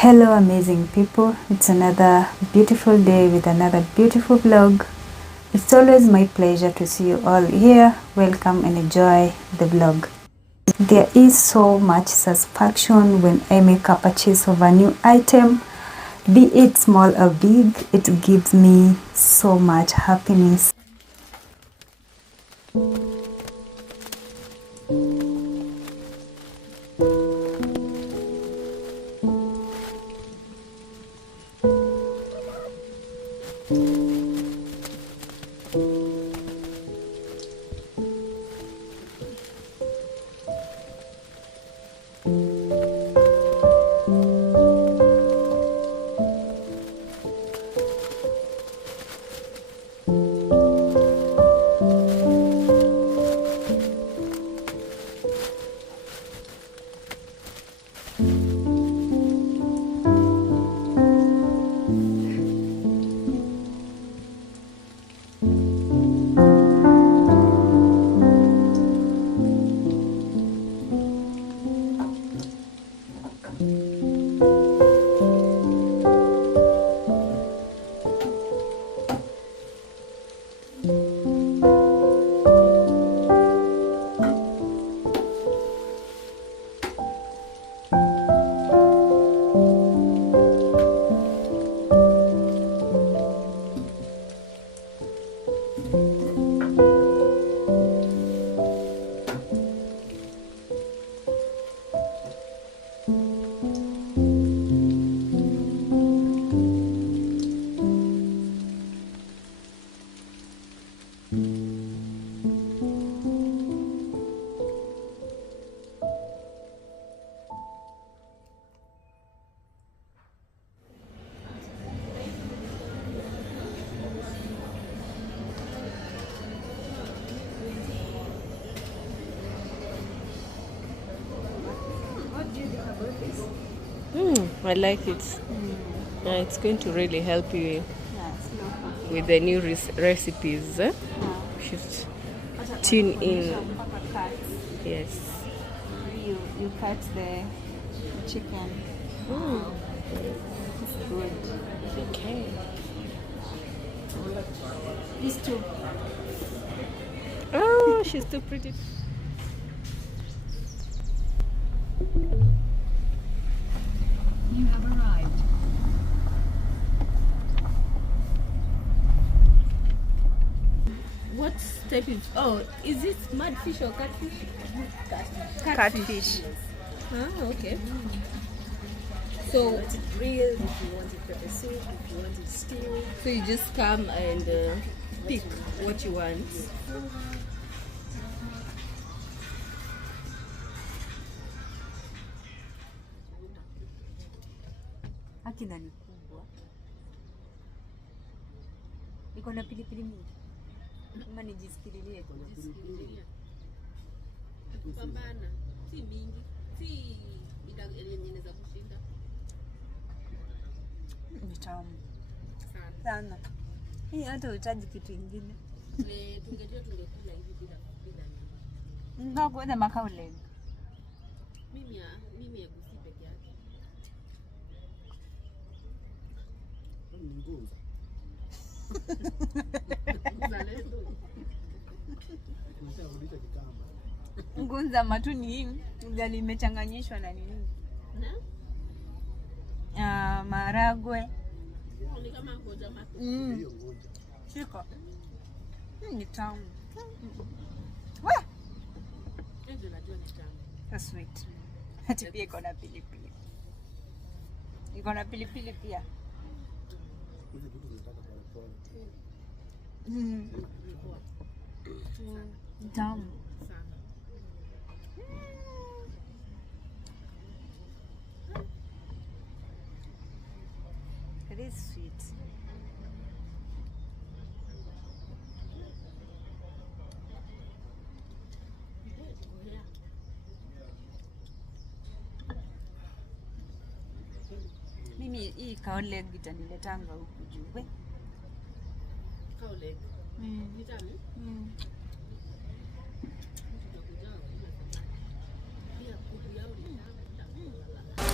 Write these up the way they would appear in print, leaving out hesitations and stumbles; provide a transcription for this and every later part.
Hello amazing people, it's another beautiful day with another beautiful vlog. It's always my pleasure to see you all here. Welcome and enjoy the vlog. There is so much satisfaction when I make a purchase of a new item, be it small or big. It gives me so much happiness. I like it. It's going to really help you with the new recipes. Just tune in. Yes. You cut the chicken. It's good. Okay. These two. Oh, she's too pretty. You have arrived. What type is? Oh, is it mud fish or catfish? Catfish. Okay. So It's grilled, if you want it pepper soup, if you want it stewed. So you just come and pick what you want. Akina ni kubwa. Iko na pilipili mingi. Kama nijisikililie kwa pilipili. Kupambana si mingi, si yenye za kushinda. Ni tamu sana. Hii hata uhitaji kitu kingine. Tungejua tungekula hivi bila nini. Ndio kuenda makaule. Mimi egusi peke yake. Nguza. Zalendo. Tunashaurudisha kikamba. Ngunza matuni hii ugali imechanganyishwa na nini? Na maharagwe. Ni kama ngoja matu. Hiyo ngoja. Shika. Ni tamu. Wah! Ndio najua ni tamu. That's sweet. Hati pia iko na pilipili. Iko na pilipili pia. Hizi vitu zinataka pole pole. Tamu. very sweet. Mimi hii cow leg itaniletanga huku juu. We. Cow leg. Ni tamu?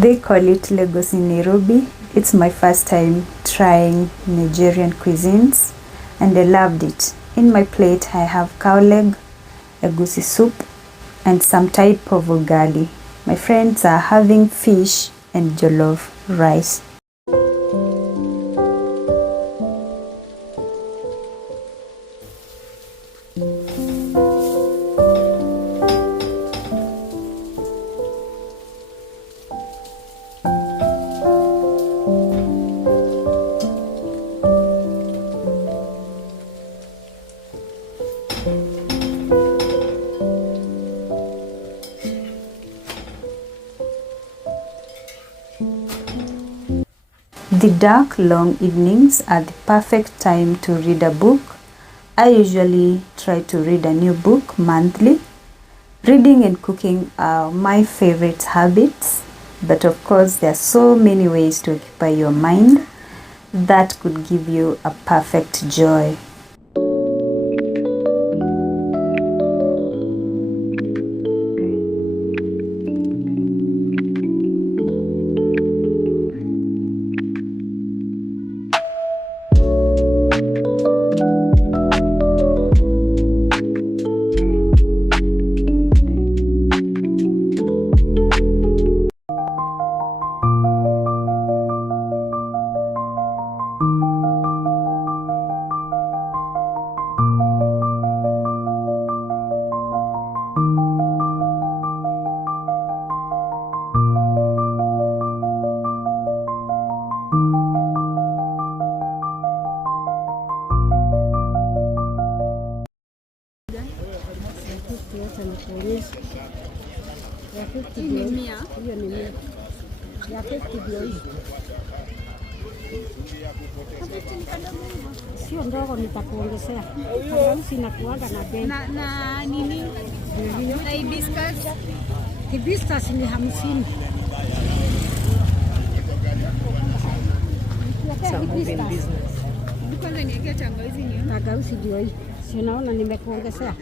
They call it Lagos in Nairobi. It's my first time trying Nigerian cuisines and I loved it. In my plate I have cow leg, egusi soup and some type of ugali. My friends are having fish and jollof rice. The dark, long evenings are the perfect time to read a book. I usually try to read a new book monthly. Reading and cooking are my favorite habits, but of course there are so many ways to occupy your mind that could give you a perfect joy. Sio ndogo, nitakuongezea. Harusi na kuanga na bei. Na nini? Na hibiscus? Hibiscus ni 50. Kwanza niwekea tangawizi ni. Tangawizi ndio hii. Si unaona nimekuongezea.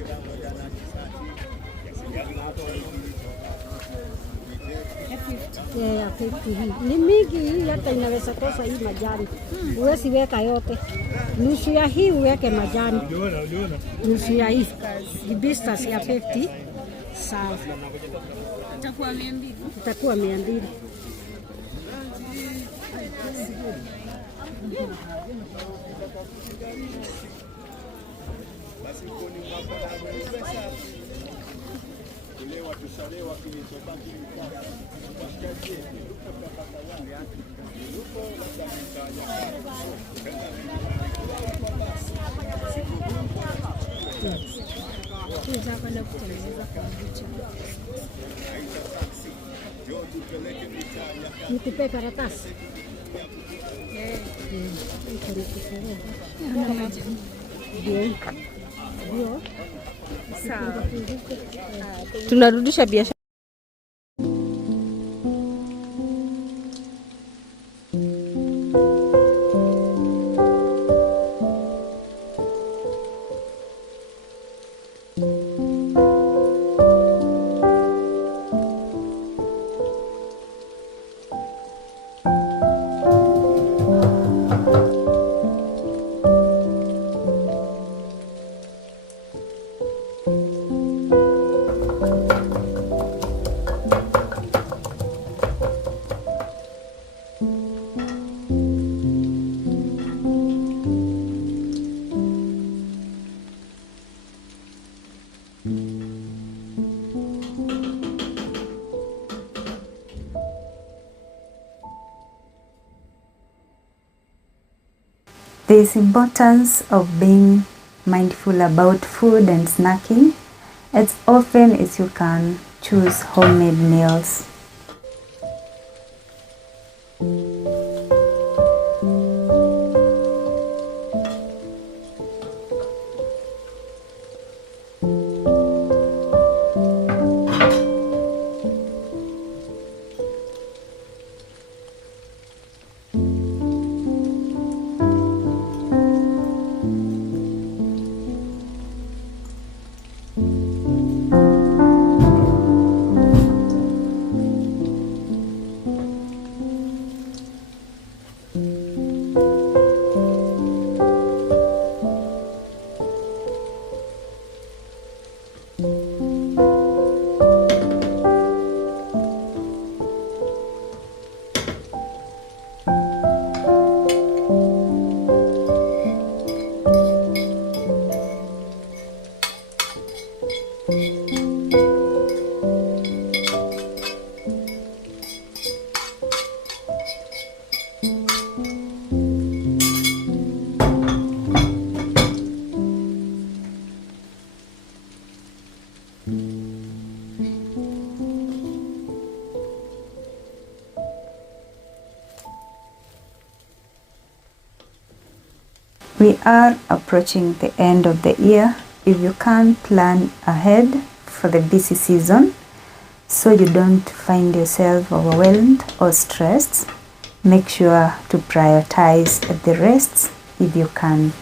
Yeah, 50 hii. Ni mingi hii, hata inaweza kosa hii majani. Uwezi weka yote. Nusu ya hii uweke majani. Nusu ya hii. Hibiscus ya 50. Sawa. Itakuwa 200. Itakuwa 200. Nikupe karatasi. Tunarudisha biashara. There is importance of being mindful about food and snacking as often as you can. Choose homemade meals. We are approaching the end of the year. If you can plan ahead for the busy season so you don't find yourself overwhelmed or stressed, make sure to prioritize the rest if you can.